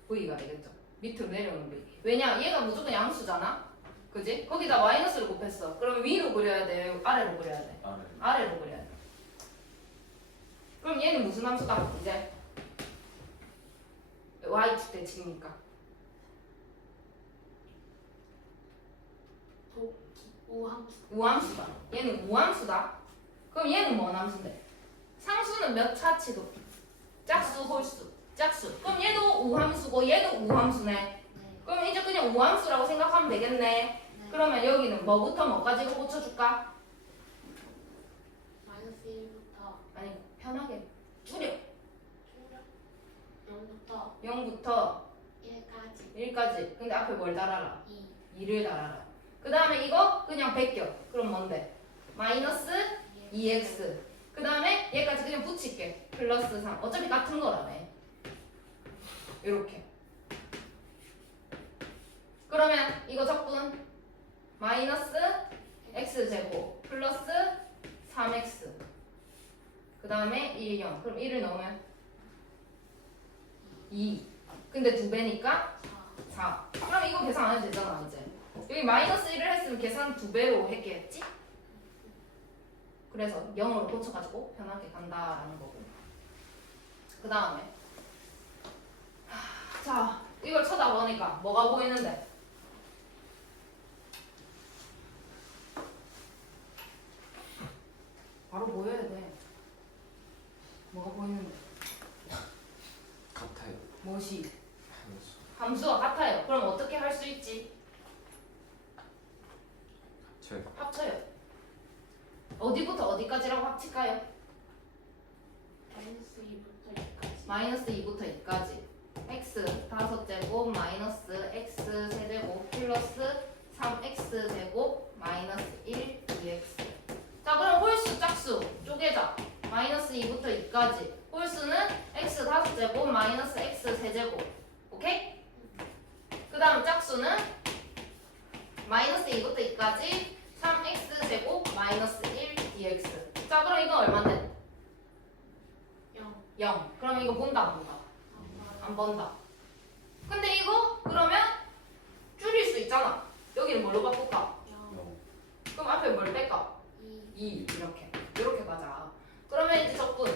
v가 되겠죠. 밑으로 내려오는 v. 왜냐? 얘가 무조건 양수잖아. 그지? 거기다 마이너스를 곱했어. 그럼 위로 그려야 돼? 아래로 그려야 돼? 아래로 그려야 돼. 그럼 얘는 무슨 함수다? 이제 y축 대칭이니까 우함수. 우함수다. 얘는 우함수다. 그럼 얘는 뭔 함수인데? 상수는 몇 차치도? 짝수, 홀수. 짝수. 그럼 얘도 우함수고 얘도 우함수네. 네. 그럼 이제 그냥 우함수라고 생각하면 되겠네. 네. 그러면 여기는 뭐부터 뭐까지로 고쳐줄까? 마이너스 1부터 아니 편하게 줄여. 0부터 0부터 1까지 1까지. 근데 앞에 뭘 달아라? 2. 2를 달아라. 그 다음에 이거 그냥 베껴. 그럼 뭔데? 마이너스 2x. 그 다음에 얘까지 그냥 붙일게. 플러스 3. 어차피 같은 거라네. 이렇게. 그러면 이거 적분 마이너스 x제곱 플러스 3x. 그 다음에 1, 0. 그럼 1을 넣으면 2. 근데 2배니까 4. 그럼 이거 계산 안 해도 되잖아 이제. 여기 마이너스 1을 했으면 계산 2배로 했겠지? 그래서 0으로 고쳐가지고 편하게 간다라는 거고. 그 다음에 자 이걸 쳐다보니까 뭐가 보이는데? 바로 보여야 돼. 뭐가 보이는데? 같아요. 무엇이? 함수. 함수와 같아요. 그럼 어떻게 할 수 있지? 저요. 합쳐요. 어디부터 어디까지라고 합칠까요? 마이너스 2부터 2까지. 마이너스 2부터 2까지. x 5제곱 마이너스 x 세제곱 플러스 3x 제곱 마이너스 1 dx. 자, 그럼 홀수 짝수 쪼개자. 마이너스 2부터 2까지. 홀수는 x 5제곱 마이너스 x 세제곱. 오케이? 그 다음 짝수는 마이너스 2부터 2까지 3x 제곱 마이너스 1 dx. 자, 그럼 이건 얼마인데? 0. 0. 그럼 이거 본다 안 본다? 안 안 본다. 근데 이거 그러면 줄일 수 있잖아. 여기는 뭘로 바꿀까? 0. 0. 그럼 앞에 뭘 뺄까? 2. 2 이렇게 가자. 그러면 이제 적분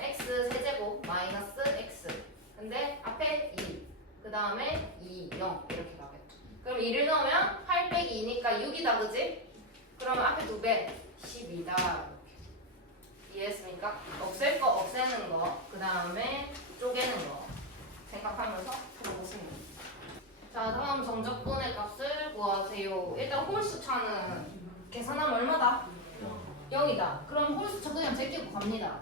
x 세제곱 마이너스 x. 근데 앞에 2. 그 다음에 2, 0 이렇게 가겠죠. 그럼 2를 넣으면 8 빼기 2니까 6이다, 그지? 그러면 앞에 2배 12다. 이렇게. 이해했습니까? 없앨 거 없애는 거, 그 다음에 쪼개는 거 생각하면서 해보겠습니다. 자, 다음 정적분의 값을 구하세요. 일단 홀수차는 계산하면 얼마다? 0이다. 그럼 홀수차 그냥 제끼고 갑니다.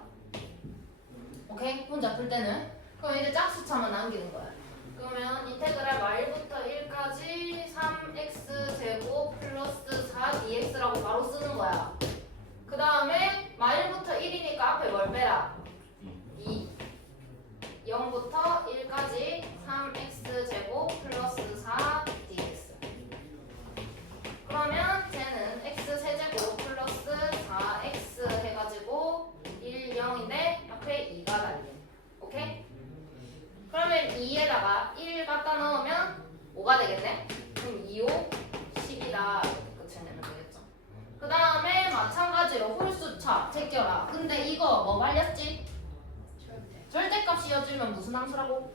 오케이? 혼자 풀 때는. 그럼 이제 짝수차만 남기는 거야. 그러면 인테그랄 말부터 1까지 3x 제곱 플러스 4dx라고 바로 쓰는 거야. 그 다음에 말부터 1이니까 앞에 뭘 빼라? 2. 0부터 1까지 3x 제곱 플러스 4dx. 그러면 쟤는 x 세제곱 플러스 4x 해가지고 1, 0인데 앞에 2가 달린. 오케이? 그러면 2에다가 1 갖다 넣으면 5가 되겠네? 그럼 2, 5, 10이다. 이렇게 끝을 내면 되겠죠. 그 다음에 마찬가지로 홀수차 제껴라. 근데 이거 뭐 말렸지? 절대값 씌워주면 무슨 함수라고?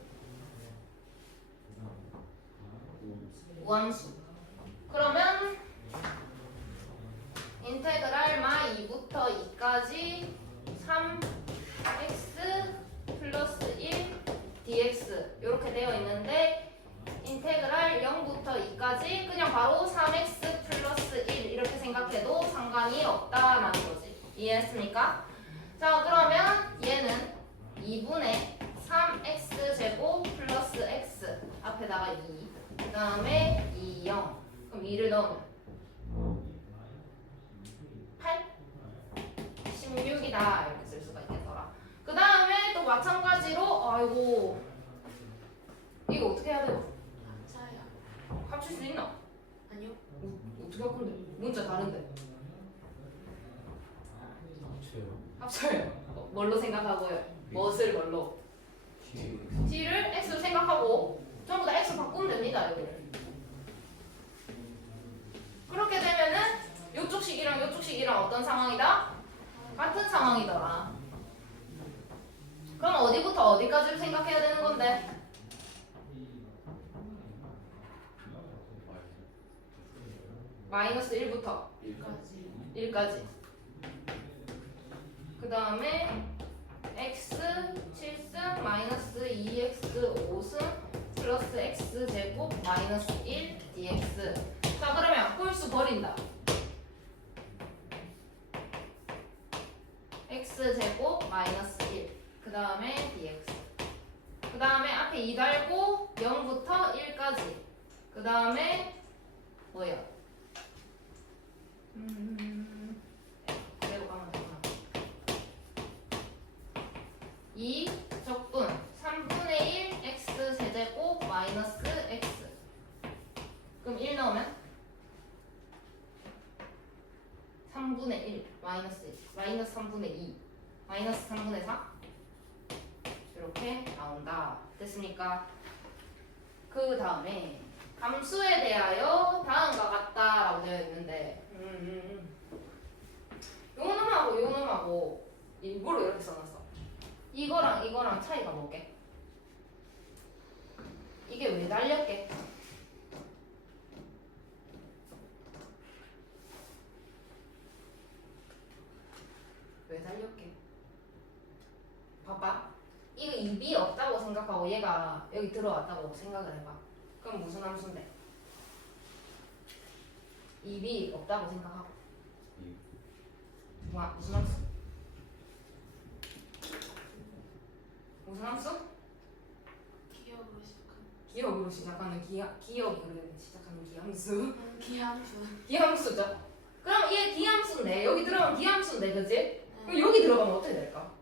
우함수. 그러면 인테그랄 마 2부터 2까지 3x 플러스 1 dx 이렇게 되어 있는데 인테그랄 0부터 2까지 그냥 바로 3x 플러스 1 이렇게 생각해도 상관이 없다라는 거지. 이해했습니까? 자, 그러면 얘는 2분의 3x 제곱 플러스 x 앞에다가 2, 그 다음에 2, 0. 그럼 2를 넣으면 8, 16이다 이렇게 쓸 수가 있겠더라. 그 다음에 또 마찬가지로 아이고 이거 어떻게 해야 돼? 합쳐요. 합칠 수 있나? 아니요. 어떻게 할 건데? 문자 다른데. 합쳐요. 합쳐요. 뭘로 생각하고요? 무엇을 뭘로? 뒤에 t를 x로 생각하고 전부 다 x 바꾸면 됩니다. 여기를. 그렇게 되면은 요쪽 식이랑 요쪽 식이랑 어떤 상황이다? 같은 상황이더라. 그럼 어디부터 어디까지를 생각해야 되는 건데? 마이너스 1부터 1까지. 1까지. 그 다음에 x 7승 마이너스 2x 5승 플러스 x 제곱 마이너스 1 dx. 자, 그러면 홀수 버린다. x 제곱 마이너스 1. 그 다음에 dx. 그 다음에 앞에 2 달고 0부터 1까지. 그 다음에 뭐야? 그대로 가면 되구나. 2 적분 3분의 1 x 세제곱 마이너스 x. 그럼 1 넣으면 3분의 1 마이너스 1 마이너스 3분의 2 마이너스 3분의 4 이렇게 나온다. 됐습니까? 그 다음에 함수에 대하여 다음과 같다라고 되어 있는데 요 놈하고 요 놈하고 일부러 이렇게 써놨어. 이거랑 이거랑 차이가 뭐게? 이게 왜 달렸게? 매달렸게. 봐봐. 이거 2b 없다고 생각하고 얘가 여기 들어왔다고 생각을 해봐. 그럼 무슨 함수인데? 2b 없다고 생각하고. 무슨 함수? 무슨 함수? 기억으로 시작한 기억으로 시작하는 기함수. 기함수. 기함수죠. 그럼 얘 기함수인데 여기 들어가면 기함수인데 그지? 네. 그럼 여기 들어가면 어떻게 될까?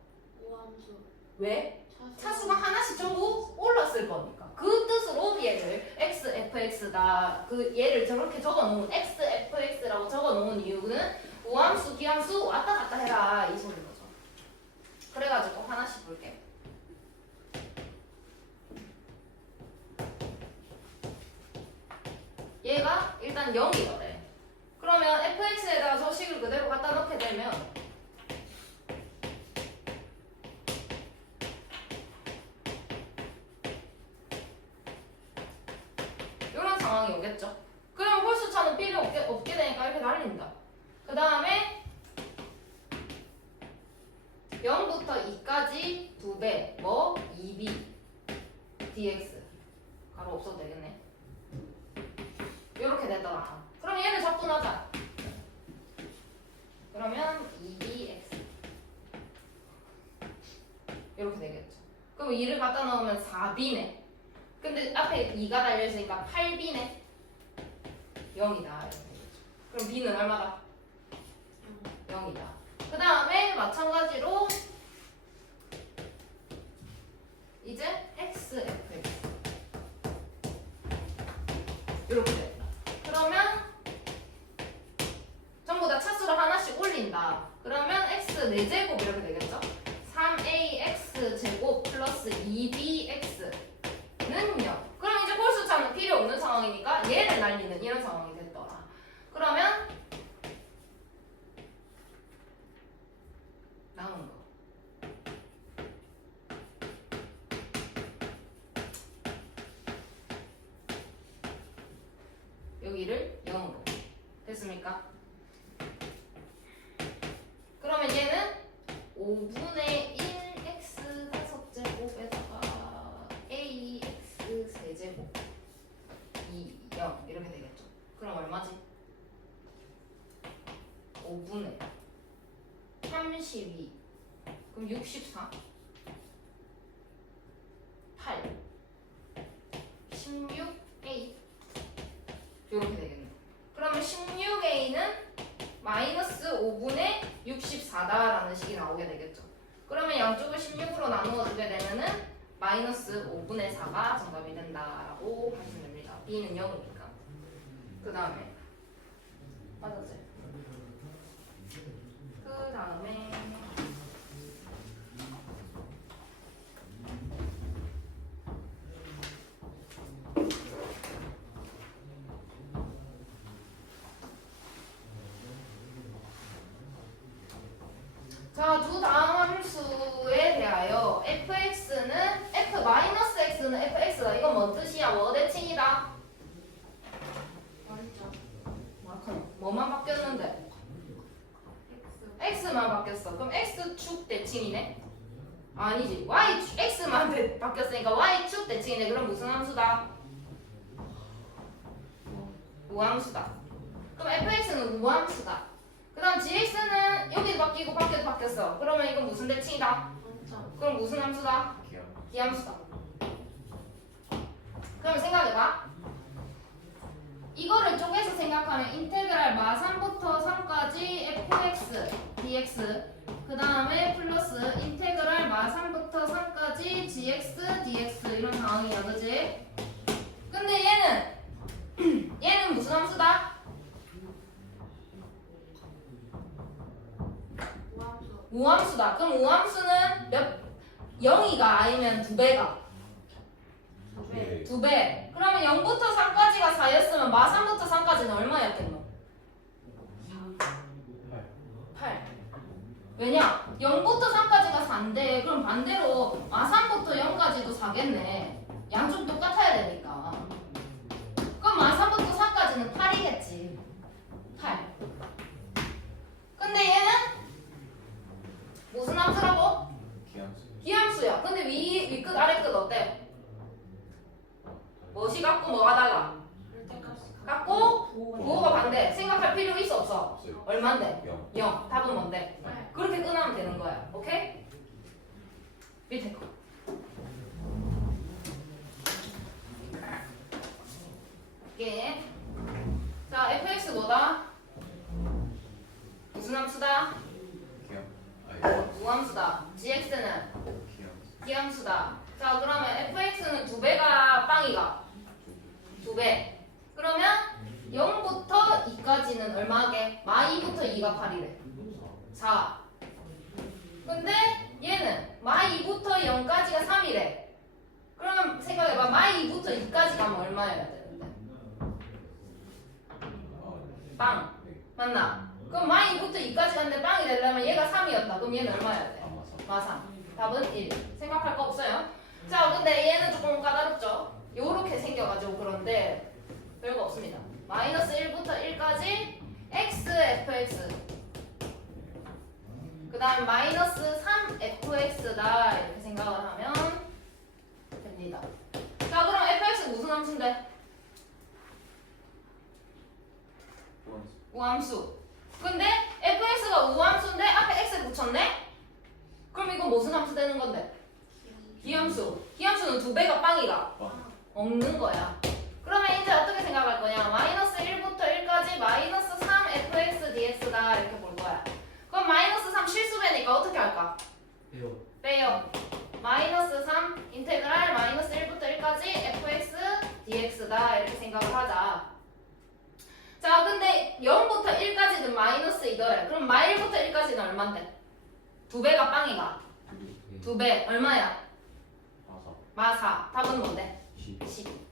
오함수. 왜? 차수가 하나씩 전부 올랐을 거니까. 그 뜻으로 얘를 xfx다. 그 얘를 저렇게 적어놓은 xfx라고 적어놓은 이유는 우함수, 기함수 왔다 갔다 해라 이 소리인 거죠. 그래가지고 하나씩 볼게. 얘가 일단 0이거든. 그러면 fx에다가 저 식을 그대로 갖다 넣게 되면 이런 상황이 오겠죠. 그럼 홀수차는 필요 없게 되니까 이렇게 날린다. 그 다음에 0부터 2까지 2배 뭐 2b dx 가로 없어도 되겠네. 이렇게 되더라. 그럼 얘를 적분하자. 그러면 2bx 이렇게 되겠죠. 그럼 2를 갖다 넣으면 4b네. 근데 앞에 2가 달려있으니까 8b네. 0이다. 이렇게 되겠죠. 그럼 b는 얼마다? 0이다. 그 다음에 마찬가지로 이제 xfx 이렇게 돼. 그러면 전부 다 차수를 하나씩 올린다. 그러면 x 4제곱 이렇게 되겠죠? 3ax 제곱 플러스 2bx는 0. 그럼 이제 홀수차는 필요 없는 상황이니까 얘를 날리는 이런 상황이 됐더라. 그러면 남은 거. 여기를 0으로 됐습니까? 그러면 얘는 5분의 1 x 5제곱에다가 ax 세제곱 2, 0 이렇게 되겠죠. 그럼 얼마지? 5분의 32 그럼 64 8 16a 이렇게 되겠네. 그러면 16a는 마이너스 5분의 64다라는 식이 나오게 되겠죠. 그러면 양쪽을 16으로 나누어 주게 되면은 마이너스 5분의 4가 정답이 된다라고 하시면 됩니다. b는 0이니까. 그 다음에 맞았지? 그 다음에 자, 두 다음 함수에 대하여 fx는 f-x는 fx다. 이건 뭔 뜻이야? 뭐 대칭이다? 어렵죠. 뭐만 바뀌었는데? x. x만 바뀌었어. 그럼 x축 대칭이네? 아니지. x만 바뀌었으니까 y축 대칭이네. 그럼 무슨 함수다? 우함수다. 그럼 fx는 우함수다. 그 다음 gx는 여기 바뀌고 밖에도 바뀌었어. 그러면 이건 무슨 대칭이다? 원점. 그럼 무슨 함수다? 기함수다. 그럼 생각해봐. 이거를 쪼개서 생각하면 인테그랄 마3부터 3까지 fx dx 그 다음에 플러스 인테그랄 마3부터 3까지 gx dx 이런 상황이야. 그치? 근데 얘는 무슨 함수다? 오함수. 우함수다. 그럼 우함수는 0이가 아니면 2배가? 2배. 2배. 그러면 0부터 3까지가 4였으면 마3부터 3까지는 얼마였겠노? 8. 왜냐? 0부터 3까지가 4인데 그럼 반대로 마3부터 0까지도 4겠네. 양쪽 똑같아야 되니까. 그럼 마3부터 4까지는 8이겠지. 8. 근데 얘는 할 필요 있어 없어? 없어요. 얼만데? 0. 0. 답은 뭔데? 네. 그렇게 끝나면 되는 거야. 오케이? 밑에 거. 이게 자 fx 뭐다? 무슨 함수다? 기억. 아, 무함수다. gx는 기억. 기함수다. 자 그러면 fx는 2배가 빵이가 2배. 그러면 0부터 2까지는 얼마게? 마2부터 2가 8이래. 4. 근데 얘는 마2부터 0까지가 3이래. 그러면 생각해봐. 마2부터 2까지 가면 얼마여야 되는데? 빵. 네. 맞나? 그럼 마2부터 2까지 갔는데 빵이 되려면 얘가 3이었다. 그럼 얘는 얼마여야 돼? 아, 맞아. 마3. 답은 1. 생각할 거 없어요? 자, 근데 얘는 조금 까다롭죠? 요렇게 생겨가지고 그런데 별거 없습니다. 마이너스 1부터 1까지 x fx 그 다음 마이너스 3 fx다 이렇게 생각을 하면 됩니다. 자 그럼 fx 무슨 함수인데? 우함수. 근데 fx가 우함수인데 앞에 x 붙였네? 그럼 이거 무슨 함수 되는 건데? 기함수. 기함수는 2배가 빵이가 없는 거야. 그러면 이제 어떻게 생각할 거냐? 마이너스 1부터 1까지 마이너스 3 fx dx다 이렇게 볼 거야. 그럼 마이너스 3 실수배니까 어떻게 할까? 빼요. 빼요. 마이너스 3 인테그랄 마이너스 1부터 1까지 fx dx다 이렇게 생각을 하자. 자 근데 0부터 1까지는 마이너스 이더래. 그럼 마1부터 1까지는 얼만데? 2배가 빵이가. 2배 얼마야? 맞아. 마4. 답은 뭔데? 10. 12.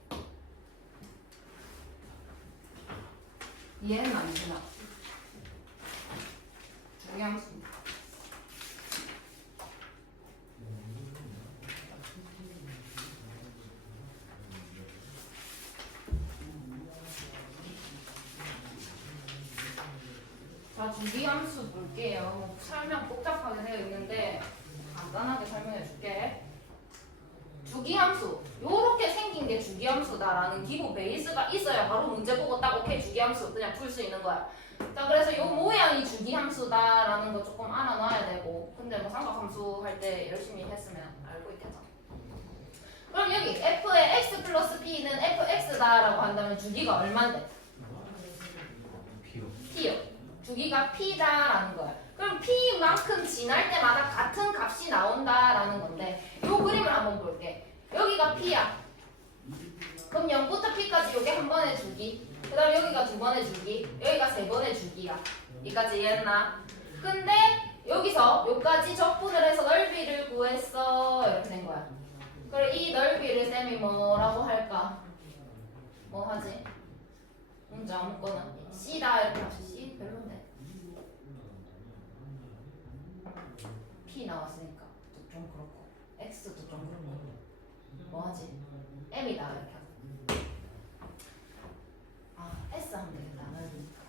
이해는 안 되나? 중요함수. 자, 주기함수 볼게요. 설명 복잡하게 되어 있는데 간단하게 설명해 줄게. 주기함수. 요렇게 생긴 게 주기함수다라는 기본 베이스가 있어야 바로 문제 보고 딱 오케이 주기함수 그냥 풀 수 있는 거야. 자 그래서 요 모양이 주기함수다라는 거 조금 알아놔야 되고 근데 뭐 삼각함수 할 때 열심히 했으면 알고 있겠죠. 그럼 여기 f의 x 플러스 p는 fx다라고 한다면 주기가 얼만데? 피요. p요. 주기가 p다라는 거야. 그럼 p만큼 지날 때마다 같은 값이 나온다라는 건데 요 그림을 한번 볼게. 여기가 p야. 그럼 0부터 p까지 요게 한 번의 주기. 그 다음 여기가 두 번의 주기. 여기가 세 번의 주기야. 여기까지 이해했나? 근데 여기서 요까지 적분을 해서 넓이를 구했어. 이렇게 된 거야. 그래 이 넓이를 쌤이 뭐라고 할까? 뭐 하지? 문제 아무거나 C다 이렇게 하지. C 별론데 P 나왔으니까 좀 그렇고 X도 좀 그렇고 뭐 하지? M이다 이렇게 하자. 아 S 하면 되겠다. 넓으니까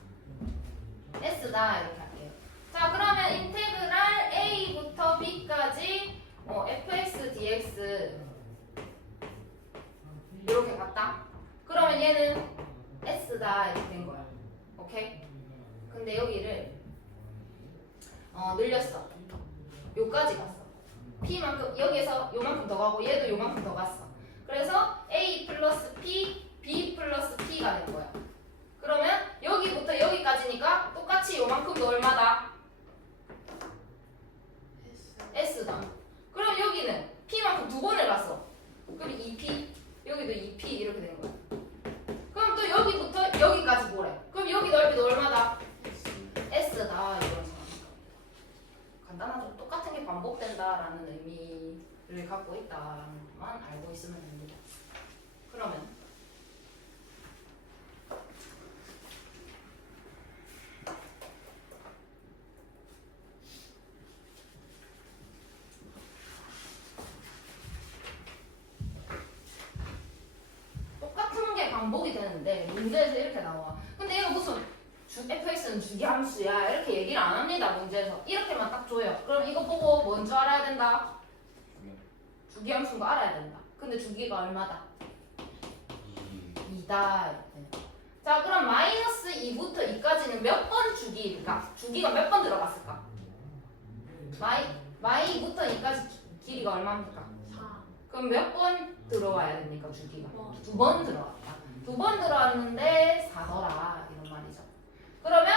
S다 이렇게 할게요. 자 그러면 인테그랄 A부터 B까지 fx dx 이렇게 갔다. 그러면 얘는 S다 이렇게 된 거야. 오케이? 근데 여기를 늘렸어. 요까지 갔어. P만큼 여기에서 요만큼 더 가고 얘도 요만큼 더 갔어. 그래서 A 플러스 P, B 플러스 P가 된 거야. 그러면 여기부터 여기까지니까 똑같이 요만큼도 얼마다? S다. 그럼 여기는 P만큼 두 번을 갔어. 그럼 2P, 여기도 2P 이렇게 되는 거야. 그럼 또 여기부터 여기까지 보래. 그럼 여기 넓이도 얼마다? S다. 이런 상황. 간단하죠. 똑같은 게 반복된다라는 의미를 갖고 있다라는 것만 알고 있으면 됩니다. 그러면 똑같은 게 반복이 되는데 문제에서 이렇게 나와. 근데 이거 무슨 fx는 주기함수야 이렇게 얘기를 안 합니다. 문제에서 이렇게만 딱 줘요. 그럼 이거 보고 먼저 알아야 된다. 주기함수인 거 알아야 된다. 근데 주기가 얼마다? 2다. 자 그럼 마이너스 2부터 2까지는 몇 번 주기일까? 주기가 몇 번 들어갔을까? 마이부터 2까지 길이가 얼마입니까? 4. 그럼 몇 번 들어와야 됩니까? 주기가 번. 2번 들어왔다. 2번 들어왔는데 4더라 이런 말이죠. 그러면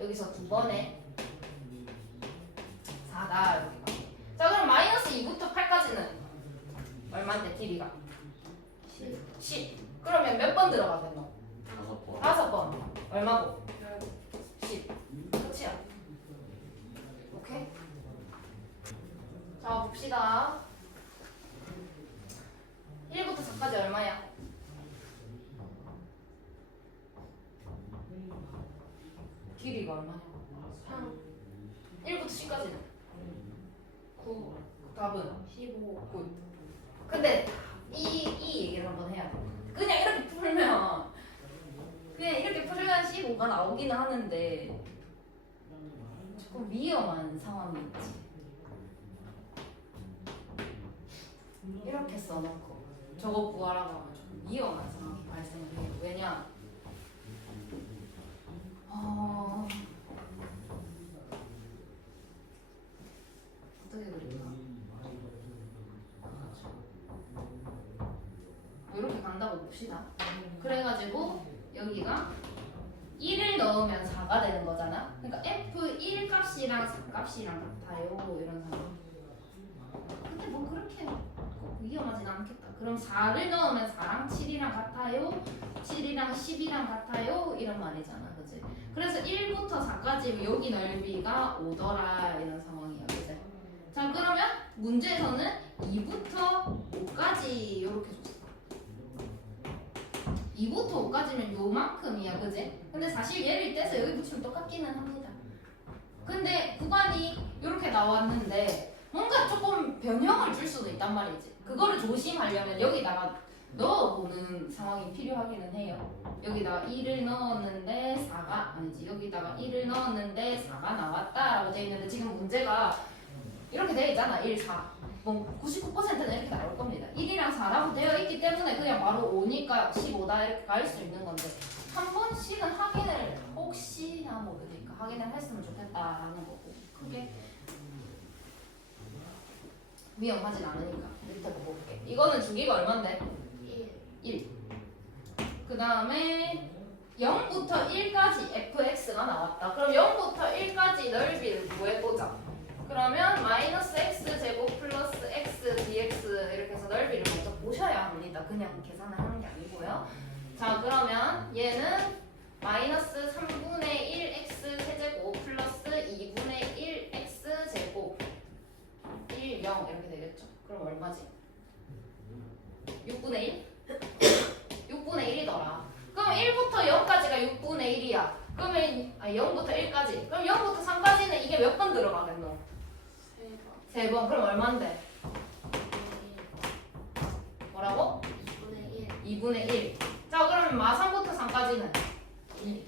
여기서 2번에 4다 이렇게. 자 그럼 마이너스 2부터 8까지는 얼마인데 길이가? 10. 그러면 몇 번 들어가겠노? 5번. 5번. 얼마고? 10. 끝이야. 오케이? 자 봅시다. 1부터 4까지 얼마야? 길이가 얼마냐? 3. 1부터 10까지는 9. 답은 15. 9. 근데 이 얘기를 한번 해야 돼. 그냥 이렇게 풀면 15가 나오기는 하는데 조금 위험한 상황이 있지. 이렇게 써놓고 저거 구하라고 하면 조금 위험한 상황이 발생을 해요. 왜냐? 어떻게 그릴까? 이렇게 간다고 봅시다. 그래가지고 여기가 1을 넣으면 4가 되는 거잖아. 그러니까 F1 값이랑 4 값이랑 같아요. 이런 상황. 근데 뭐 그렇게 위험하진 않겠다. 그럼 4를 넣으면 4랑 7이랑 같아요. 7이랑 10이랑 같아요. 이런 말이잖아. 그치? 그래서 1부터 4까지 여기 넓이가 5더라 이런 상황이야. 그치? 자 그러면 문제에서는 2부터 5까지 이렇게 줬어. 2부터 5까지면 요만큼이야, 그지? 근데 사실 얘를 떼서 여기 붙이면 똑같기는 합니다. 근데 구간이 이렇게 나왔는데 뭔가 조금 변형을 줄 수도 있단 말이지. 그거를 조심하려면 여기다가 넣어보는 상황이 필요하기는 해요. 여기다가 1을 넣었는데 4가 아니지. 여기다가 1을 넣었는데 4가 나왔다라고 되어 있는데 지금 문제가 이렇게 되어 있잖아. 1, 4. 뭐 99%는 이렇게 나올 겁니다. 1이랑 4라고 되어 있기 때문에 그냥 바로 5니까 15다 이렇게 갈 수 있는 건데 한 번씩은 확인을 혹시나 모르니까 확인을 했으면 좋겠다라는 거고 크게 위험하진 않으니까 밑에 보고 볼게. 이거는 주기가 얼만데? 1. 그 다음에 0부터 1까지 fx가 나왔다. 그럼 0부터 1까지 넓이를 구해보자. 그러면 마이너스 x제곱 플러스 x dx 이렇게 해서 넓이를 먼저 보셔야 합니다. 그냥 계산을 하는 게 아니고요. 자 그러면 얘는 마이너스 3분의 1 x 세제곱 플러스 2분의 1 x 제곱 1, 0 이렇게 되겠죠. 그럼 얼마지? 6분의 1? 6분의 1이더라. 그럼 1부터 0까지가 6분의 1이야. 그러면 0부터 1까지. 그럼 0부터 3까지는 이게 몇 번 들어가겠노? 3번. 그럼 얼만데? 뭐라고? 2분의 1. 자 그러면 마 3부터 3까지는 2.